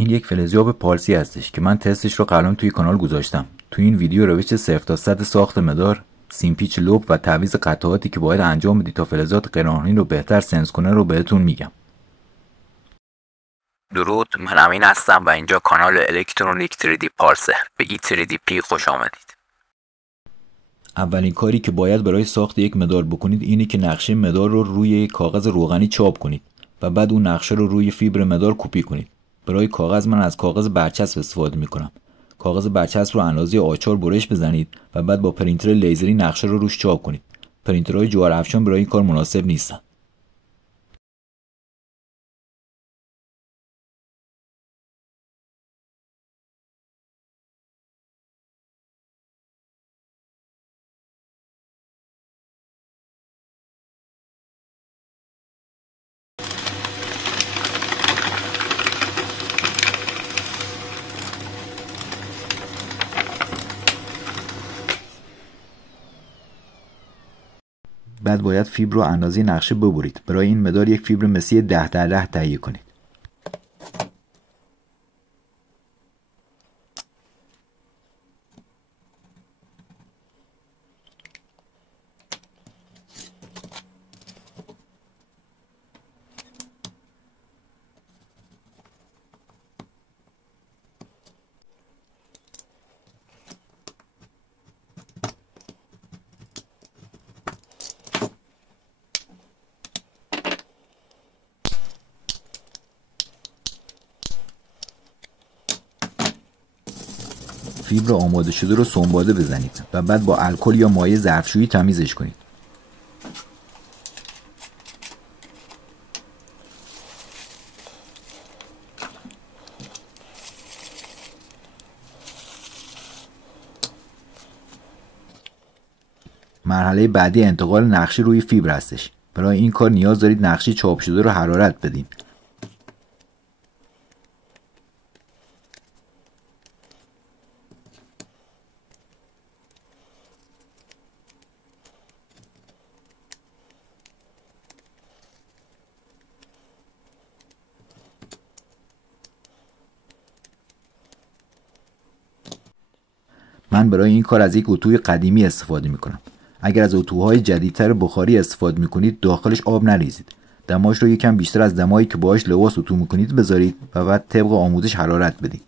این یک فلزیاب پارسی هستش که من تستش رو قبلا توی کانال گذاشتم. توی این ویدیو روش 0 تا 100 ساخت مدار، سیمپیچ لوب و تعویض قطعاتی که باید انجام بدید تا فلزات غیرآهنین رو بهتر سنس کنه رو بهتون میگم. درود، من امین هستم و اینجا کانال الکترونیک 3D پارسه. به E3DP خوش آمدید. اولین کاری که باید برای ساخت یک مدار بکنید اینه که نقشه مدار رو روی یک کاغذ روغنی چاپ کنید و بعد اون نقشه رو روی فیبر مدار کپی کنید. برای کاغذ من از کاغذ برچسب استفاده میکنم. کاغذ برچسب رو اندازه آچار برش بزنید و بعد با پرینتر لیزری نقشه رو روش چاپ کنید. پرینترهای جوهر افشان برای این کار مناسب نیستن. بعد باید فیبر رو اندازه نقشه ببرید. برای این مدار یک فیبر مسی 10x10 تهیه کنید. فیبر آماده شده رو سنباده بزنید و بعد با الکل یا مایع ظرفشویی تمیزش کنید. مرحله بعدی انتقال نقشه روی فیبر هستش. برای این کار نیاز دارید نقشه چاپ شده رو حرارت بدین. من برای این کار از یک اتوی قدیمی استفاده میکنم. اگر از اتوهای جدیدتر بخاری استفاده میکنید داخلش آب نریزید. دماش رو یکم بیشتر از دمایی که باهاش لباس اتو میکنید بذارید و بعد طبق آموزش حرارت بدید.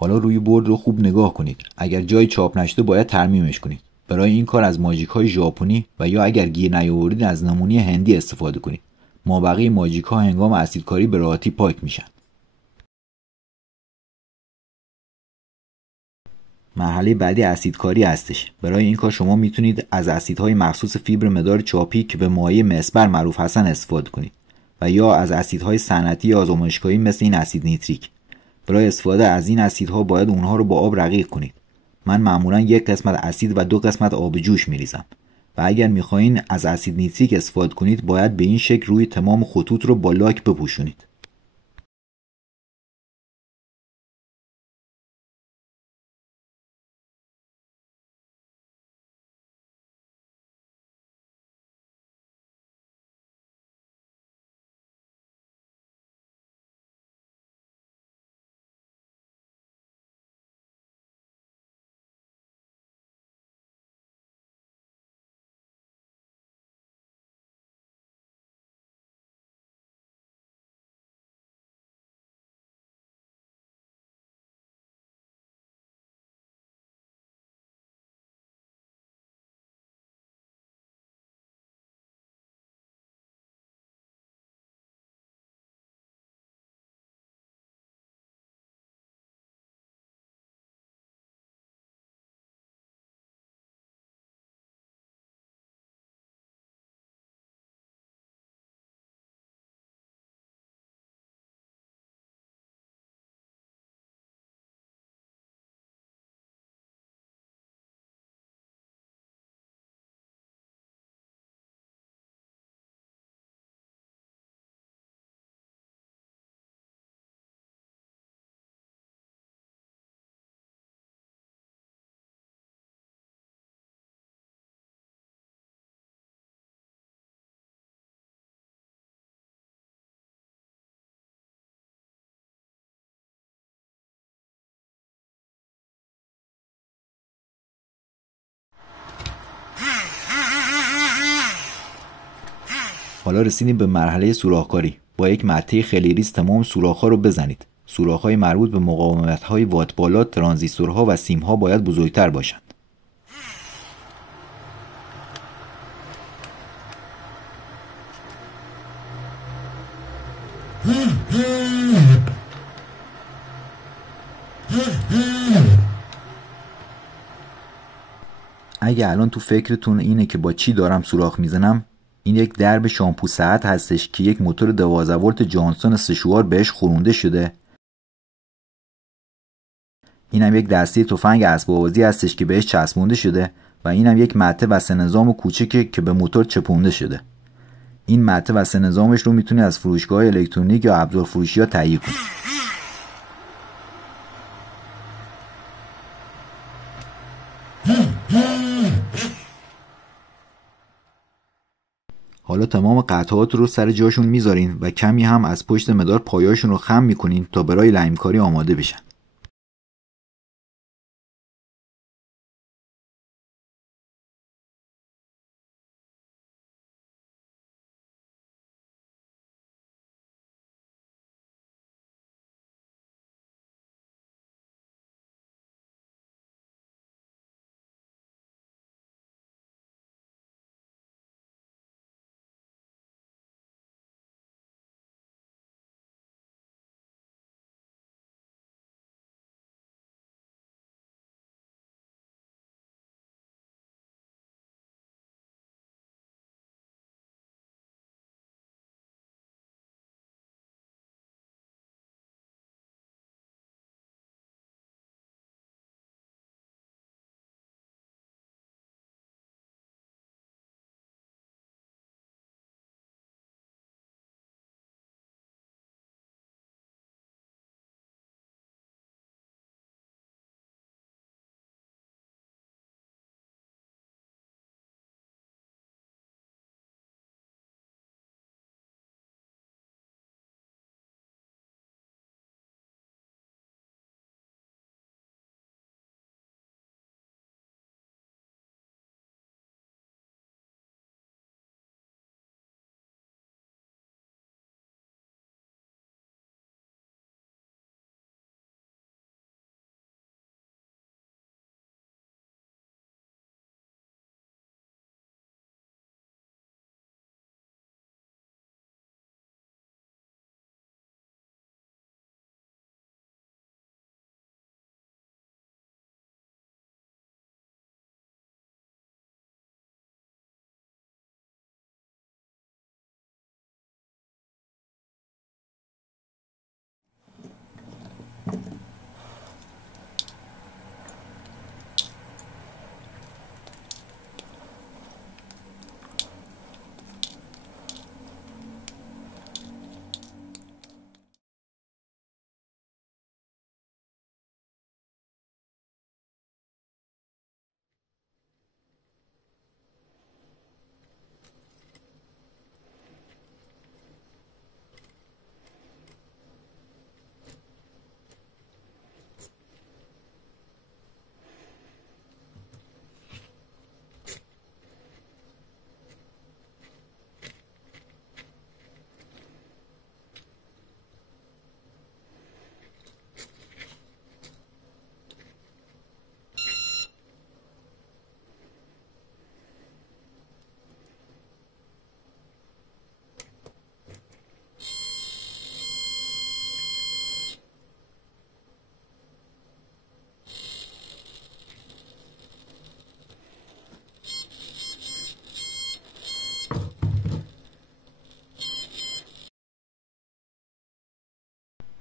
حالا روی بورد رو خوب نگاه کنید. اگر جای چاپ نشده باید ترمیمش کنید. برای این کار از ماژیک های ژاپنی و یا اگر گیر نیاوردید از نمونی هندی استفاده کنید. مابقی ماژیک ها هنگام اسیدکاری به راحتی پاک میشن. مرحله بعدی اسیدکاری هستش. برای این کار شما میتونید از اسیدهای مخصوص فیبر مدار چاپی که به مایع مسبر معروف هستن استفاده کنید. و یا از اسیدهای صنعتی یا آزمایشگاهی مثل این اسید نیتریک. برای استفاده از این اسیدها باید اونها رو با آب رقیق کنید. من معمولا 1 قسمت اسید و 2 قسمت آب جوش میریزم و اگر میخواین از اسید نیتریک استفاده کنید باید به این شکل روی تمام خطوط رو با لاک بپوشونید. حالا رسیدیم به مرحله سوراخ‌کاری. با یک مته خیلی ریز تمام سوراخ‌ها رو بزنید. سوراخ‌های مربوط به مقاومت‌های وات بالا، ترانزیستورها و سیم‌ها باید بزرگتر باشند. اگه الان تو فکرتون اینه که با چی دارم سوراخ میزنم، این یک درب شامپو ساعت هستش که یک موتور 12 ولت جانسون سشوار بهش خورونده شده. اینم یک دسته تفنگ اسباب بازی هستش که بهش چسبونده شده و اینم یک مته و نظام کوچیکه که به موتور چپونده شده. این مته و نظامش رو میتونی از فروشگاه الکترونیک یا ابزارفروشی‌ها تهیه کنی. حالا تمام قطعات رو سر جاشون میذارین و کمی هم از پشت مدار پایاشون رو خم میکنین تا برای لایمکاری آماده بشن.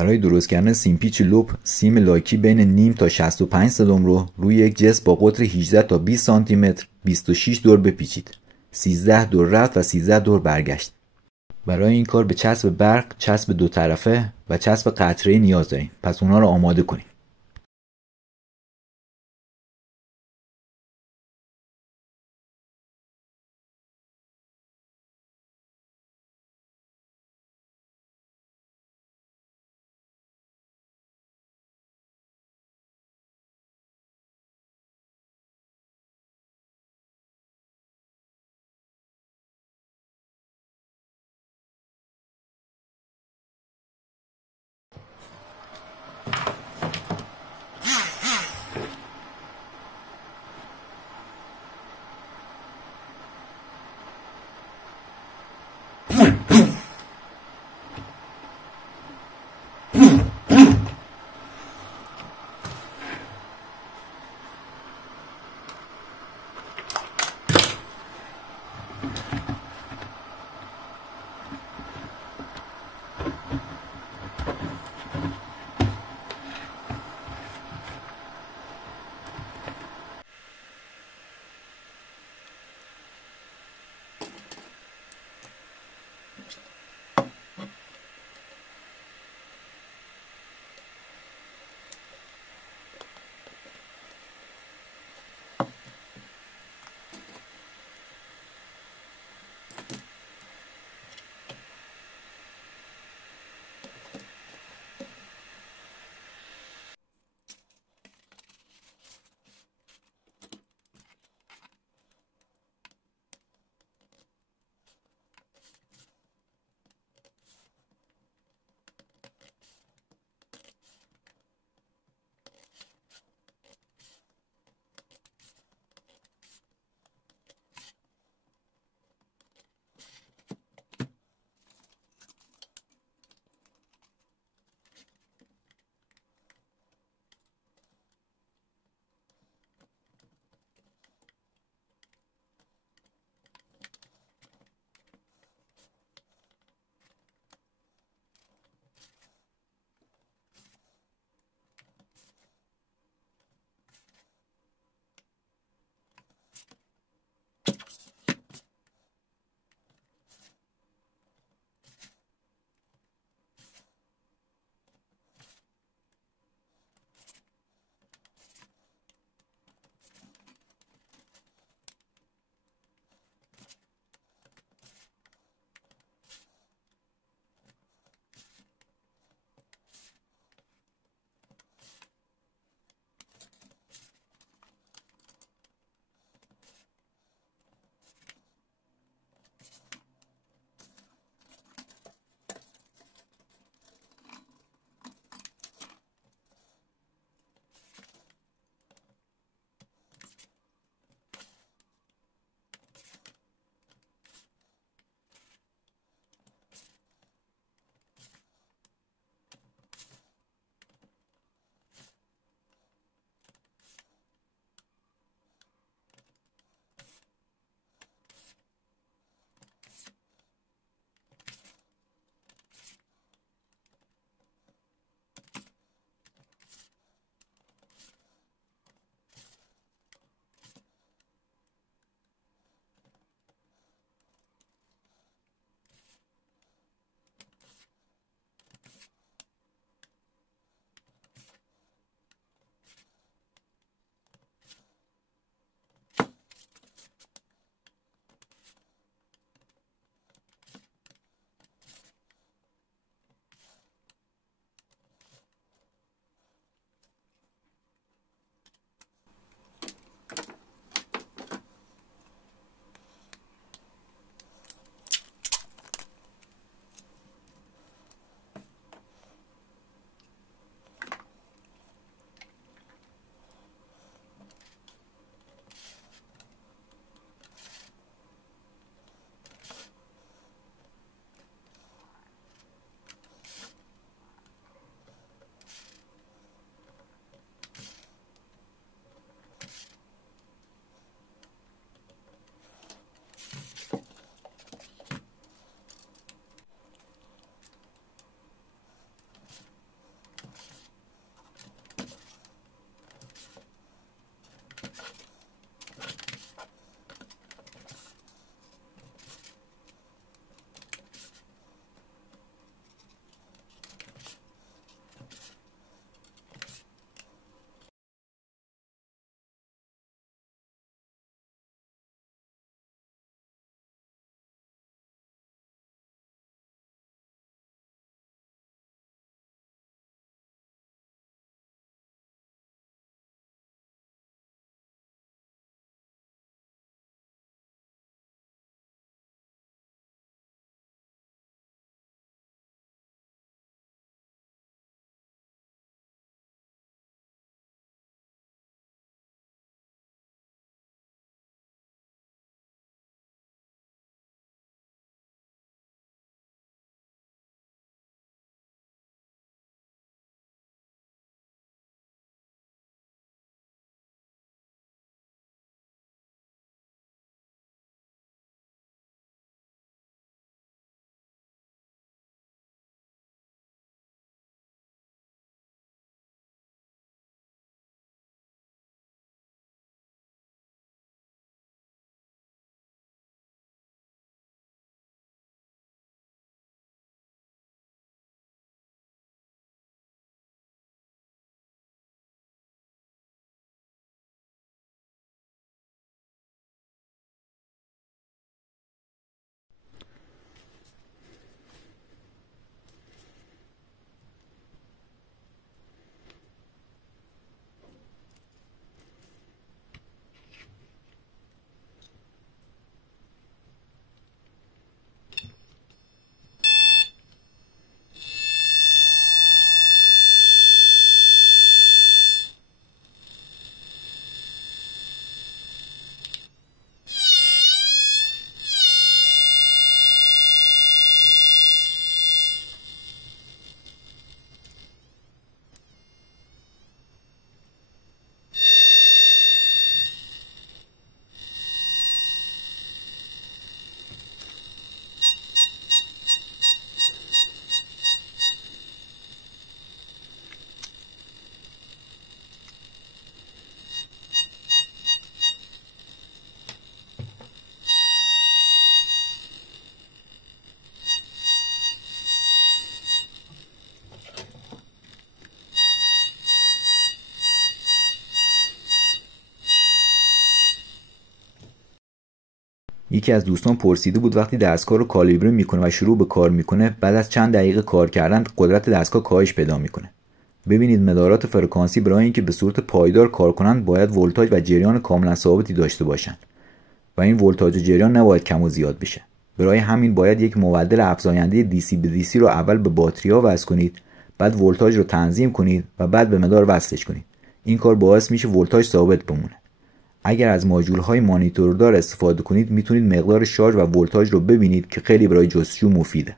برای درست کردن سیم پیچ لوپ، سیم لاکی بین نیم تا 65 سوم رو روی یک جسم با قطر 18 تا 20 سانتی متر 26 دور بپیچید. 13 دور رفت و 13 دور برگشت. برای این کار به چسب برق، چسب دو طرفه و چسب قطره‌ای نیاز داریم. پس اونها رو آماده کنیم. یکی از دوستان پرسیده بود وقتی دستگاه رو کالیبره میکنه و شروع به کار میکنه، بعد از چند دقیقه کار کردن قدرت دستگاه کاهش پیدا میکنه. ببینید مدارات فرکانسی برای اینکه به صورت پایدار کار کنن باید ولتاژ و جریان کاملا ثابتی داشته باشن و این ولتاژ و جریان نباید کم و زیاد بشه. برای همین باید یک مبدل افزاینده دیسی به دیسی رو اول به باتری‌ها وصل کنید، بعد ولتاژ رو تنظیم کنید و بعد به مدار وصلش کنید. این کار باعث میشه ولتاژ ثابت بمونه. اگر از ماژول‌های مانیتوردار استفاده کنید میتونید مقدار شارژ و ولتاژ رو ببینید که خیلی برای جستجو مفیده.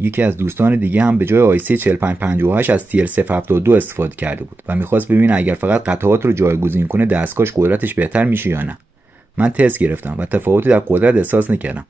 یکی از دوستان دیگه هم به جای IC 4558 از TL072 استفاده کرده بود و میخواست ببینه اگر فقط قطعات رو جایگزین کنه دستگاهش قدرتش بهتر میشه یا نه. من تست گرفتم و تفاوتی در قدرت احساس نکردم.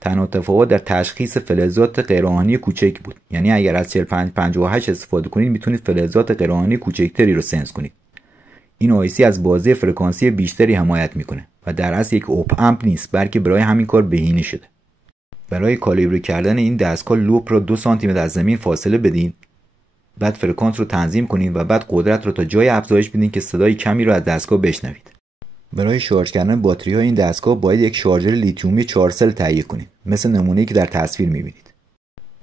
تنها تفاوت در تشخیص فلزات غیرآهنی کوچک بود. یعنی اگر از 4558 استفاده کنید میتونید فلزات غیرآهنی کوچکتری رو سنس کنید. این IC از بازه فرکانسی بیشتری حمایت میکنه و در اصل یک اپ امپ نیست، بلکه برای همین کار بهینه شده. برای کالیبره کردن این دستگاه لوپ را 2 سانتی متر از زمین فاصله بدین، بعد فرکانس رو تنظیم کنید و بعد قدرت رو تا جای افزایش بدین که صدای کمی رو از دستگاه بشنوید. برای شارژ کردن باتری های این دستگاه باید یک شارژر لیتیومی 4 سل تهیه کنید، مثل نمونه‌ای که در تصویر می‌بینید.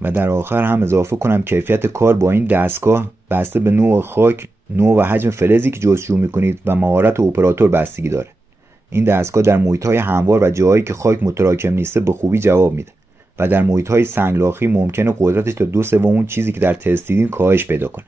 و در آخر هم اضافه کنم کیفیت کار با این دستگاه بسته به نوع خاک، نوع و حجم فلزی که جستجو می‌کنید و مهارت اپراتور بستگی داره. این دستگاه در محیط‌های هموار و جاهایی که خاک متراکم نیسته به خوبی جواب میده و در محیط‌های سنگلاخی ممکنه قدرتش تا 2/3 اون چیزی که در تست دیدین کاهش پیدا کنه.